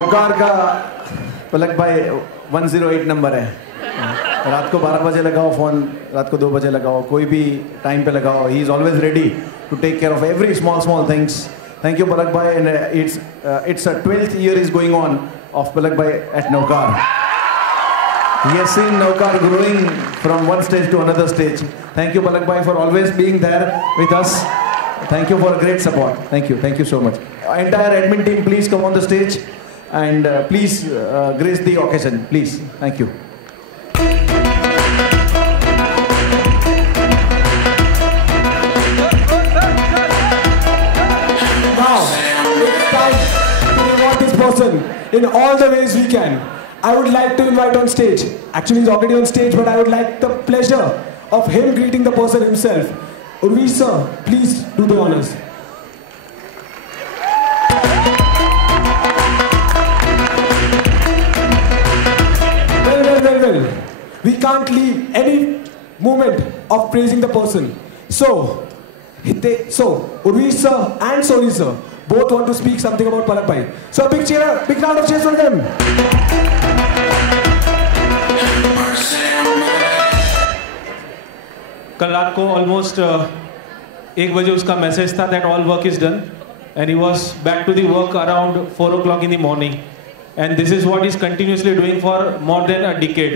नवकार का पलक भाई 108 नंबर है। रात को 12 बजे लगाओ फ़ोन, रात को 2 बजे लगाओ, कोई भी टाइम पे लगाओ। He is always ready to take care of every small things. Thank you, Palak bhai, and it's a 12th year is going on of Palak bhai at Navkar. He has seen Navkar growing from one stage to another stage. Thank you, Palak bhai, for always being there with us. Thank you for great support. Thank you so much. Entire admin team, please come on the stage and please grace the occasion, please. Thank you. In all the ways we can. I would like to invite on stage. Actually, he's already on stage, but I would like the pleasure of him greeting the person himself. Urvi sir, please do the honors. Well. We can't leave any moment of praising the person. So, Urvi sir and Soni sir both want to speak something about Palak bhai. So a big round of cheers for them. कल रात को almost 1 बजे उसका message था that all work is done and he was back to the work around 4 o'clock in the morning and this is what is continuously doing for more than a decade.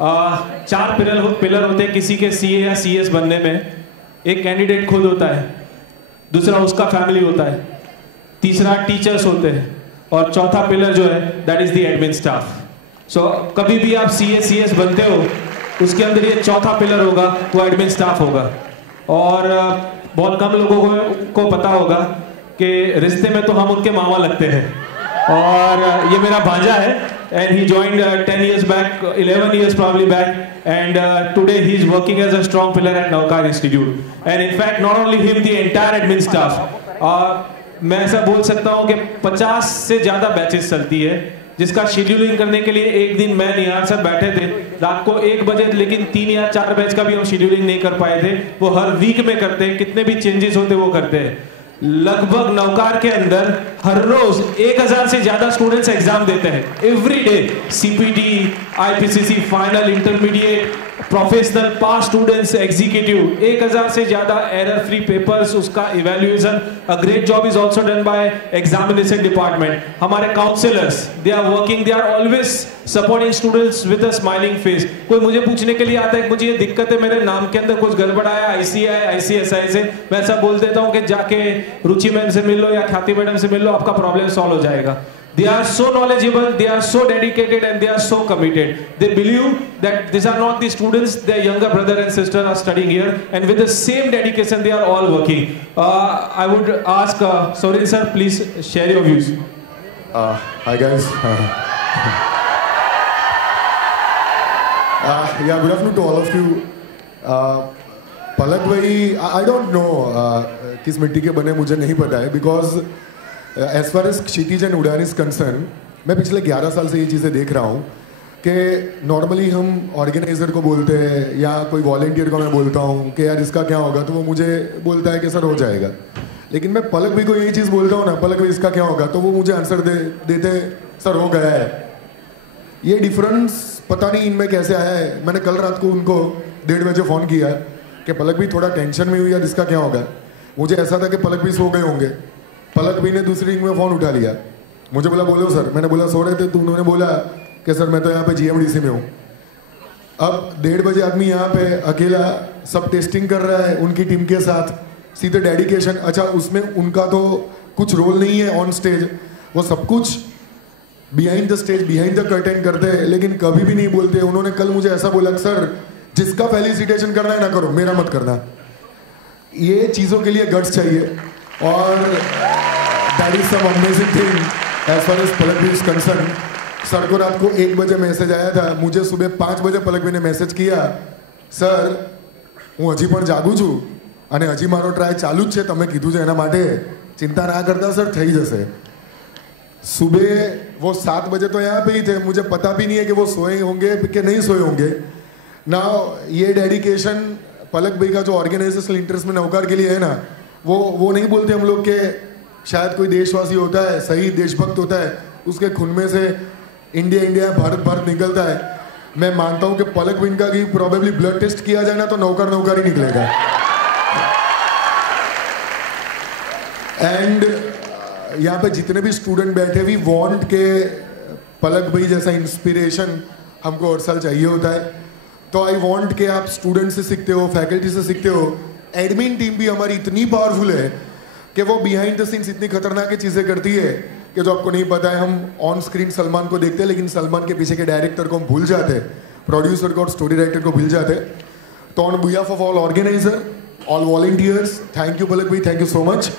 4 pillar होते हैं किसी के CA या CS बनने में। एक candidate खुद होता है, दूसरा उसका फैमिली होता है, तीसरा टीचर्स होते हैं और चौथा पिलर जो है that is the admin staff. So कभी भी आप सीएस बनते हो उसके अंदर ये चौथा पिलर होगा, वो एडमिन स्टाफ होगा। और बहुत कम लोगों को पता होगा कि रिश्ते में तो हम उनके मामा लगते हैं। और ये मेरा भांजा है and he joined 10 years back, 11 years probably back, and today he is working as a strong pillar at Navkar Institute. And in fact, not only him, the entire admin staff. मैं ऐसा बोल सकता हूँ कि 50 से ज़्यादा बैचेस चलती है, जिसका शेड्यूलिंग करने के लिए एक दिन मैं निहार सर बैठे थे रात को 1 बजे, लेकिन 3 या 4 बैच का भी हम शेड्यूलिंग नहीं कर पाए थे। वो हर वीक में करते हैं, कितने भी चेंजेस होते वो करते हैं। लगभग नवकार के अंदर हर रोज 1000 से ज्यादा स्टूडेंट्स एग्जाम देते हैं every day. CPT, IPCC, final, intermediate, professional, pass students, executive, 1000 से ज्यादा एरर फ्री पेपर्स, उसका evaluation. A great job is also done by examination department. हमारे counsellors, they are working, they are always supporting students with a smiling face. कोई मुझे पूछने के लिए आता है कि मुझे ये दिक्कत है, मेरे नाम के अंदर कुछ गड़बड़ आया, आईसीआई, आईसीएसआई से, मैं ऐसा बोल देता हूँ कि जाके रुचि मैम से मिल लो या ख्याति मैडम से मिल लो, आपका प्रॉब्लम सॉल्व हो जाएगा। They are so knowledgeable, they are so dedicated, and they are so committed. They believe that these are not the students, their younger brother and sister are studying here, and with the same dedication they are all working. I would ask Sorin sir, please share your views. Hi guys. Yeah, good afternoon to all of you. Palak bhai, I don't know किस मिट्टी के बने मुझे नहीं पता है, because as far as Kshitij and Udan is concerned, मैं पिछले 11 साल से ये चीज़ें देख रहा हूँ कि नॉर्मली हम ऑर्गेनाइजर को बोलते हैं या कोई वॉलेंटियर को मैं बोलता हूँ कि यार इसका क्या होगा, तो वो मुझे बोलता है कि सर हो जाएगा। लेकिन मैं पलक भी को यही चीज़ बोलता हूँ ना, पलक भी इसका क्या होगा, तो वो मुझे आंसर देते सर हो गया है। ये डिफरेंस पता नहीं इनमें कैसे आया है। मैंने कल रात को उनको 1:30 बजे फ़ोन किया कि पलक भी थोड़ा टेंशन में हुई यार इसका क्या होगा। मुझे ऐसा था कि पलक भी सो गए होंगे। पलक भी ने दूसरी रिंग में फ़ोन उठा लिया, मुझे बोला बोलो सर। मैंने बोला सो रहे थे, तो उन्होंने बोला कि सर मैं तो यहाँ पे जीएमडीसी में हूँ। अब 1:30 बजे आदमी यहाँ पे अकेला सब टेस्टिंग कर रहा है उनकी टीम के साथ, सीधे डेडिकेशन। अच्छा, उसमें उनका तो कुछ रोल नहीं है ऑन स्टेज, वो सब कुछ behind the stage, behind the curtain करते हैं, लेकिन कभी भी नहीं बोलते। उन्होंने कल मुझे ऐसा बोला सर जिसका फेलिसिटेशन करना है ना करो, मेरा मत करना। ये चीज़ों के लिए गट्स चाहिए, और that is some amazing thing as far as Palak भी इज कंसर्न। सर को रात को 1 बजे मैसेज आया था, मुझे सुबह 5 बजे पलक भी ने मैसेज किया, સર હું હજી પણ જાગું છું અને હજી મારો ટ્રાય ચાલુ જ છે, તમે કીધું છે એના માટે चिंता ना करता सर, થઈ જશે। सुबह वो 7 बजे तो यहाँ पे ही थे, मुझे पता भी नहीं है कि वो सोए होंगे कि नहीं सोए होंगे ना। ये डेडिकेशन पलक भाई का जो ऑर्गेनाइजेशनल इंटरेस्ट में नवकार के लिए है ना, वो नहीं बोलते हम लोग के शायद कोई देशवासी होता है, सही देशभक्त होता है, उसके खून में से इंडिया इंडिया भारत भारत निकलता है। मैं मानता हूं कि पलक बिन का की प्रोबेबली ब्लड टेस्ट किया जाए ना तो नौकर नौकर ही निकलेगा। एंड यहाँ पे जितने भी स्टूडेंट बैठे वी वांट के पलक भाई जैसा इंस्पिरेशन हमको हर साल चाहिए होता है। तो आई वांट के आप स्टूडेंट से सीखते हो, फैकल्टी से सीखते हो। एडमिन टीम भी हमारी इतनी पावरफुल है कि वो बिहाइंड द सीन्स इतनी खतरनाक चीज़ें करती है कि जो आपको नहीं पता है। हम ऑन स्क्रीन सलमान को देखते हैं लेकिन सलमान के पीछे के डायरेक्टर को हम भूल जाते हैं, प्रोड्यूसर को और स्टोरी राइटर को भूल जाते हैं। तो on behalf of all organiser, all volunteers, thank you Palak भाई, thank you so much.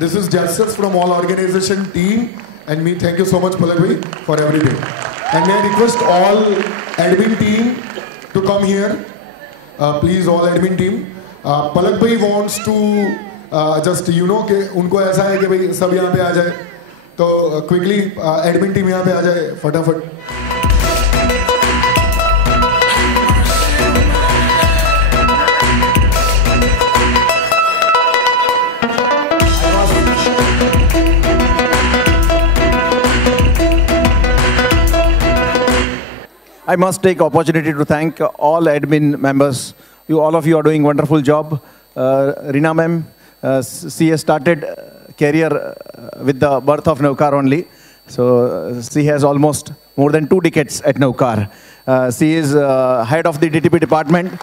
This is justice from all organisation team and me, thank you so much Palak भाई for everything. And I request all admin team to come here, please all admin team. Palak भाई wants to just कि उनको ऐसा है कि भाई सब यहाँ पे आ जाए, तो quickly admin team यहाँ पे आ जाए फटाफट। I must take opportunity to thank all admin members. All of you are doing wonderful job. Rina ma'am, she has started career with the birth of Navkar only. So she has almost more than 2 decades at Navkar. She is head of the DTP department.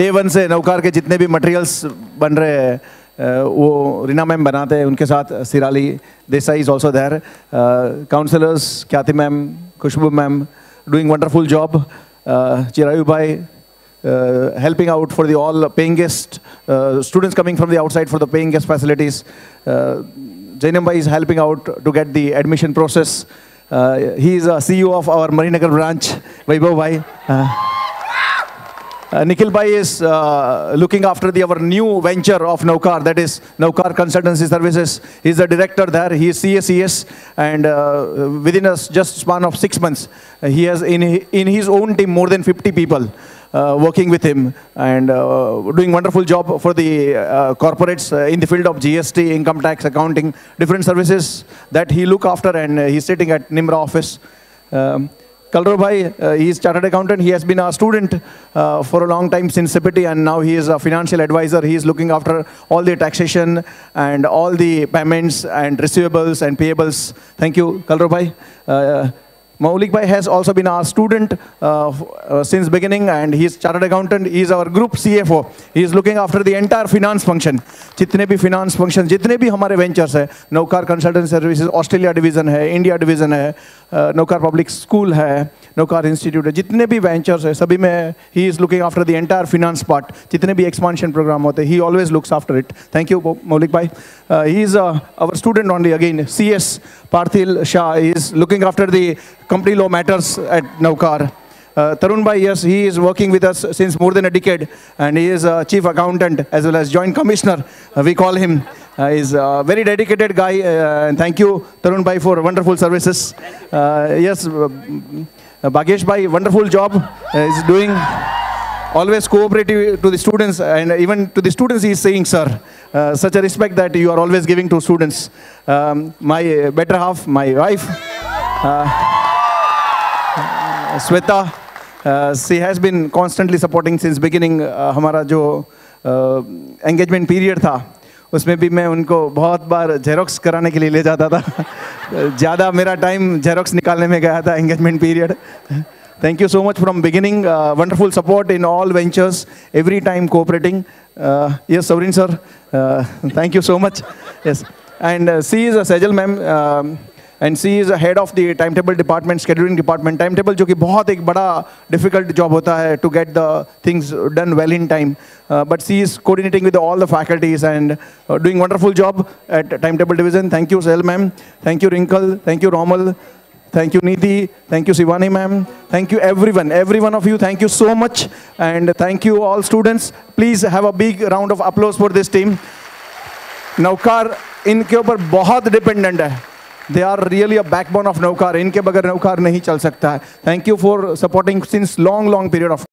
Day 1 से Navkar के जितने भी materials बन रहे हैं वो Reena ma'am बनाते हैं, उनके साथ Sirali Desai is also there. Counselors Khyati ma'am, Khushbu ma'am doing wonderful job. Chirayu bhai helping out for the all paying guest students coming from the outside for the paying guest facilities. Jainam bhai is helping out to get the admission process. He is a CEO of our Marinagar branch. Vaibhav bhai. Nikhil bhai is looking after our new venture of Navkar, that is Navkar Consultancy Services. He is the director there. He is CACS, and within a just span of 6 months, he has in his own team more than 50 people working with him and doing wonderful job for the corporates in the field of GST, income tax, accounting, different services that he look after, and he is sitting at Nimra office. Kalro bhai, he is chartered accountant. He has been a student for a long time since CPT, and now he is a financial advisor. He is looking after all the taxation and all the payments and receivables and payables. Thank you, Kalro bhai. Maulik bhai has also been our student since beginning, and he is chartered accountant. He is our group CFO. He is looking after the entire finance function. जितने भी finance function, जितने भी हमारे ventures है, Navkar Consultancy Services, Australia division है, India division है, Navkar Public School है, Navkar Institute है, जितने भी ventures है, सभी में he is looking after the entire finance part. जितने भी expansion program होते, he always looks after it. Thank you, Maulik bhai. He is our student only again. CS Parthil Shah is looking after the company law matters at Navkar. Tarun bhai, yes, he is working with us since more than a decade, and he is a chief accountant as well as joint commissioner, we call him. He is a very dedicated guy, and thank you, Tarun bhai, for wonderful services. Yes, Bhagesh bhai, wonderful job. Is doing always cooperative to the students, and even to the students he is saying, sir. Such a respect that you are always giving to students. My better half, my wife, Sweta, she has been constantly supporting since beginning. हमारा जो engagement period था, उसमें भी मैं उनको बहुत बार xerox कराने के लिए ले जाता था. ज़्यादा मेरा time xerox निकालने में गया था engagement period. Thank you so much from beginning. Wonderful support in all ventures, every time cooperating. Yes, Saurin sir, thank you so much. Yes, and she is a Sejal ma'am. And she is a head of the timetable department, scheduling department. Timetable जो कि बहुत एक बड़ा difficult job होता है to get the things done well in time. But she is coordinating with all the faculties and doing wonderful job at timetable division. Thank you, Sel ma'am. Thank you, Wrinkle. Thank you, Romal. Thank you, Nidhi. Thank you, Sivani ma'am. Thank you, everyone. Every one of you, thank you so much. And thank you, all students. Please have a big round of applause for this team. Navkar इनके ऊपर बहुत dependent है. They are really a backbone of Navkar. इनके बगैर Navkar नहीं चल सकता है. Thank you for supporting since long period of